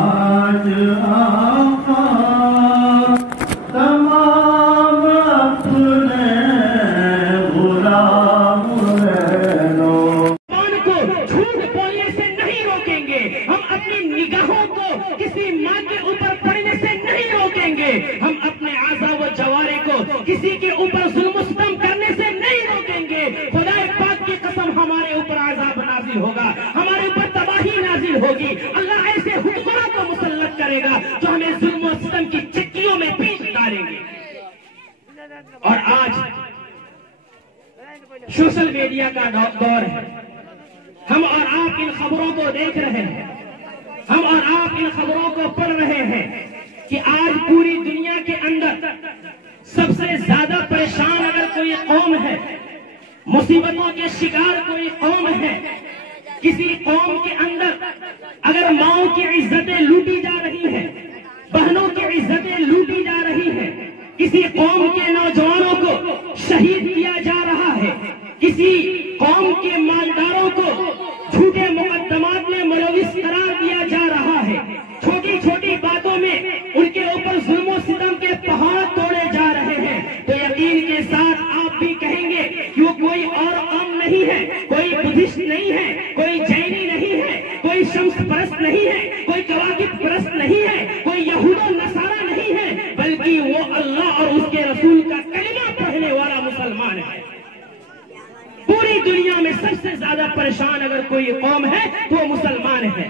آج آقا تمام اپنے غلام لو کو جھوٹ بولنے سے نہیں روکیں گے، ہم اپنی نگاہوں کو کسی ماں کے اوپر پڑنے سے نہیں روکیں گے، ہم اپنے اعضاء و جوارح کو کسی کے اوپر ظلم و ستم کرنے سے نہیں روکیں گے۔ خدا پاک کی قسم ہمارے اوپر عذاب نازل ہوگا، ہمارے اوپر تباہی نازل ہوگی، اللہ ایسے حکمراں کو مسلط کرے گا جو ہمیں ظلم و ستم کی چکیوں میں پیش ڈالیں گے۔ اور آج سوشل میڈیا کا دور ہے، ہم اور آپ ان خبروں کو دیکھ رہے ہیں، ہم اور آپ ان خبروں کو پڑھ رہے ہیں کہ آج پوری دنیا کے اندر سب سے زیادہ پریشان اگر کوئی قوم ہے، مصیبتوں کے شکار کوئی قوم ہے، کسی قوم کے اندر اگر ماؤں کی عزتیں لوٹی جا رہی ہیں، بہنوں کی عزتیں لوٹی جا رہی ہیں، کسی قوم کے نوجوانوں کو شہید کیا جا رہا ہے، کسی قوم کے مالداروں کو جھوٹے مقدمات میں ملوث قرار دیا جا رہا ہے، چھوٹی چھوٹی باتوں میں ان کے اوپر ظلم و ستم کے پہاڑ توڑے جا رہے ہیں، تو یقین کے ساتھ آپ بھی کہیں گے کہ وہ کوئی اور قوم نہیں ہے، کوئی بدھسٹ نہیں ہے، کوئی جینی نہیں ہے، کوئی شمس پرست نہیں ہے، کوئی کواکب پرست نہیں ہے، کوئی یہود و نصارہ نہیں ہے، بلکہ وہ اللہ اور اس کے رسول کا کلمہ پڑھنے والا مسلمان ہے۔ پوری دنیا میں سب سے زیادہ پریشان اگر کوئی قوم ہے تو وہ مسلمان ہے،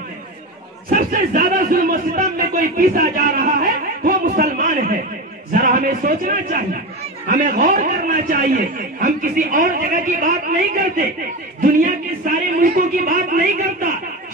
سب سے زیادہ ظلم و ستم میں کوئی پیسا جا رہا ہے وہ مسلمان ہے۔ ذرا ہمیں سوچنا چاہیے، ہمیں غور کرنا چاہیے، ہم کسی اور جگہ کی بات نہیں کرتے، دنیا کے سارے ملکوں کی بات نہیں کرتا،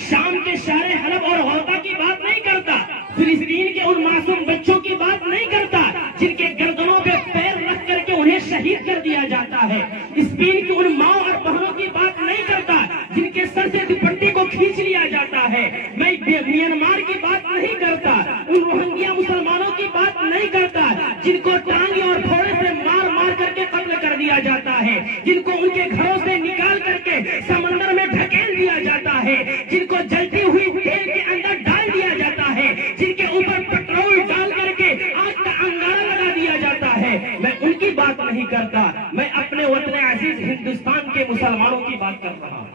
شام کے شہر حلب اور غوطہ کی بات نہیں کرتا، فلسطین کے ان معصوم بچوں کی بات نہیں کرتا جن کے گردنوں پہ پیر رکھ کر کے انہیں شہید کر دیا جاتا ہے، اسپین کی ان ماں اور بہنوں کی بات نہیں کرتا جن کے سر سے دوپٹے کو کھینچ لیا جاتا ہے، میں میانمار کی بات نہیں کرتا، ان روہنگیا مسلمانوں کی بات نہیں کرتا جن کو ٹانگی اور پھوڑے سے مار مار کر کے قتل کر دیا جاتا ہے، جن کو ان کے گھروں سے نکال کر کے سمندر میں ڈھکیل دیا جاتا ہے، جن کو جلتی ہوئی تیل کے اندر ڈال دیا جاتا ہے، جن کے اوپر پیٹرول ڈال کر کے آگ کا انگارہ لگا دیا جاتا ہے، میں ان کی بات نہیں کرتا، میں اپنے وطن عزیز ہندوستان کے مسلمانوں کی بات کر رہا ہوں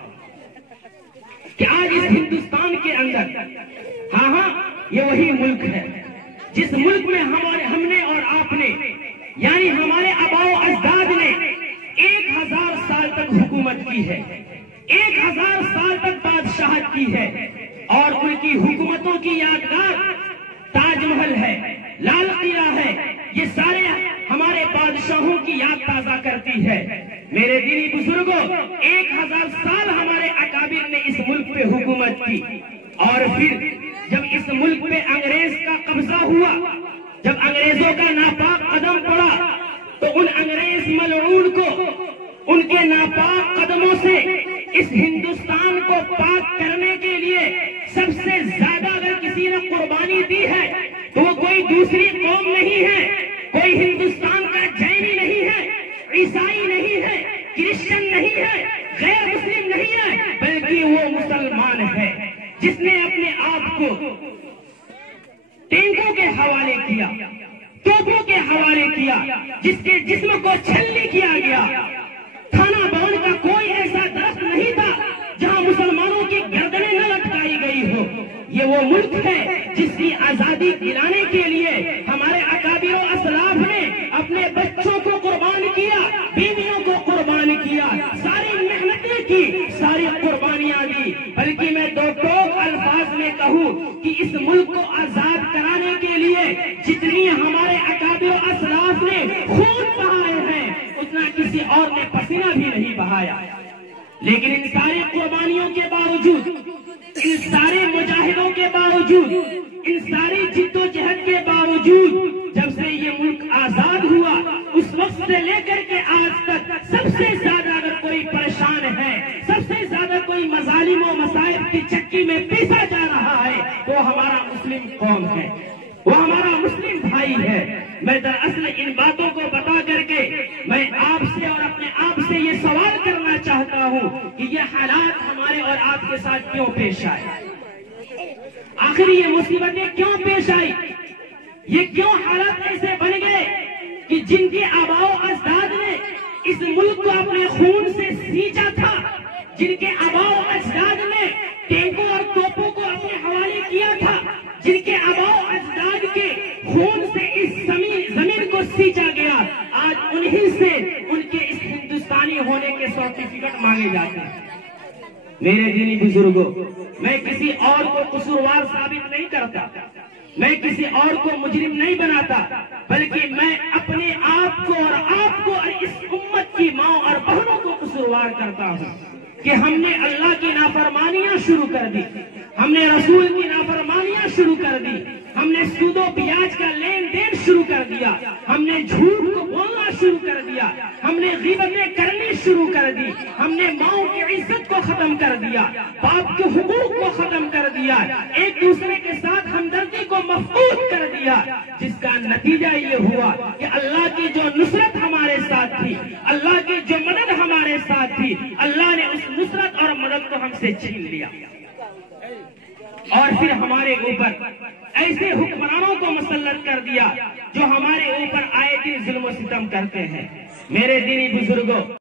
کہ آج اس ہندوستان کے اندر ہاں یہ وہی ملک ہے جس ملک میں ہم نے اور آپ نے یعنی ہمارے آباء و اجداد نے 1000 سال تک حکومت کی ہے، 1000 سال تک بادشاہت کی ہے، اور ان کی حکومتوں کی یادگار تاج محل ہے، لال قلعہ ہے، یہ سارے ہمارے بادشاہوں کی یاد تازہ کرتی ہے۔ میرے دینی بزرگوں، 1000 سال ہمارے اکابر نے اس ملک پہ حکومت کی، اور پھر جب اس ملک پہ انگریز کا قبضہ ہوا، جب انگریزوں کا ناپاک قدم پڑا، تو ان انگریز ملعون کو ان کے ناپاک قدموں سے اس ہندوستان کو پاک کرنے کے لیے سب سے زیادہ اگر کسی نے قربانی دی ہے تو وہ کوئی دوسری قوم نہیں ہے، کوئی ہندوستان کا جینی نہیں ہے، عیسائی نہیں ہے، کرسچن نہیں ہے، غیر مسلم نہیں ہے، بلکہ وہ مسلمان ہے جس نے اپنے آپ کو ٹینکوں کے حوالے کیا، توپوں کے حوالے کیا، جس کے جسم کو چھلنی کیا گیا۔ تھانہ بان کا کوئی ایسا درخت نہیں تھا جہاں مسلمانوں کی گردنیں نہ لٹکائی گئی ہو۔ یہ وہ ملک ہے جس کی آزادی دلانے کے لیے ہمارے اکابر و اسلاف نے اپنے بچوں کو قربان کیا، بیویوں کو قربان کیا، ساری محنتیں کی، ساری قربانیاں دی۔ بلکہ میں دو ٹوک الفاظ میں کہوں کہ اس ملک کو آزاد کرانے کے لیے جتنی ہمارے اکابر و اسلاف نے خون بہائے ہیں اتنا کسی اور نے پسینہ بھی نہیں بہایا۔ لیکن ان ساری قربانیوں کے باوجود، ان سارے مجاہدوں کے باوجود، ان ساری جد و جہد کے باوجود جب سے یہ ملک آزاد ہوا اس وقت سے لے کر کے آج تک سب سے زیادہ اگر کوئی پریشان ہے، سب سے زیادہ کوئی مظالم و مصائب کی چکی میں پیسا جا رہا ہے وہ ہمارا مسلم قوم ہے، وہ ہمارا مسلم بھائی ہے۔ میں دراصل ان باتوں کو بتا کر کے میں آپ سے اور اپنے آپ سے یہ سوال کرنا چاہتا ہوں کہ یہ حالات ہمارے اور آپ کے ساتھ کیوں پیش آئے؟ آخر یہ مصیبتیں کیوں پیش آئی؟ یہ کیوں حالات ایسے بن گئے کہ جن کے آباء و اجداد نے اس ملک کو اپنے خون سے سینچا تھا، جن کے آباء و اجداد نے ٹینکوں اور توپوں کو اپنے حوالے کیا تھا، جن کے آباء و اجداد کے خون سے اس زمین کو سینچا گیا، آج انہی سے ان کے اس ہندوستانی ہونے کے سرٹیفکیٹ مانگے جاتے ہیں۔ میرے دینی بزرگوں، میں کسی اور کو قصوروار ثابت نہیں کرتا، میں کسی اور کو مجرم نہیں بناتا، بلکہ میں اپنے آپ کو اور آپ کو اور اس امت کی ماں اور بہنوں کو قصوروار کرتا ہوں کہ ہم نے اللہ کی نافرمانیاں شروع کر دی، ہم نے رسول کی نافرمانیاں شروع کر دی، ہم نے سود و بیاج کا لین دین شروع کر دیا، ہم نے جھوٹ کو بولنا شروع کر دیا، ہم نے غیبتیں کرنی شروع کر دی، ہم نے ماؤں کی عزت کو ختم کر دیا، باپ کے حقوق کو ختم کر دیا، ایک دوسرے کے ساتھ ہمدردی کو مفقود کر دیا، جس کا نتیجہ یہ ہوا کہ اللہ کی جو نصرت ہمارے ساتھ تھی، اللہ کی جو مدد ہمارے ساتھ تھی، اللہ نے اس نصرت اور مدد کو ہم سے چھین لیا، اور پھر ہمارے اوپر ایسے حکمرانوں کو مسلط کر دیا جو ہمارے اوپر آئے دن ظلم و ستم کرتے ہیں۔ میرے دینی بزرگوں،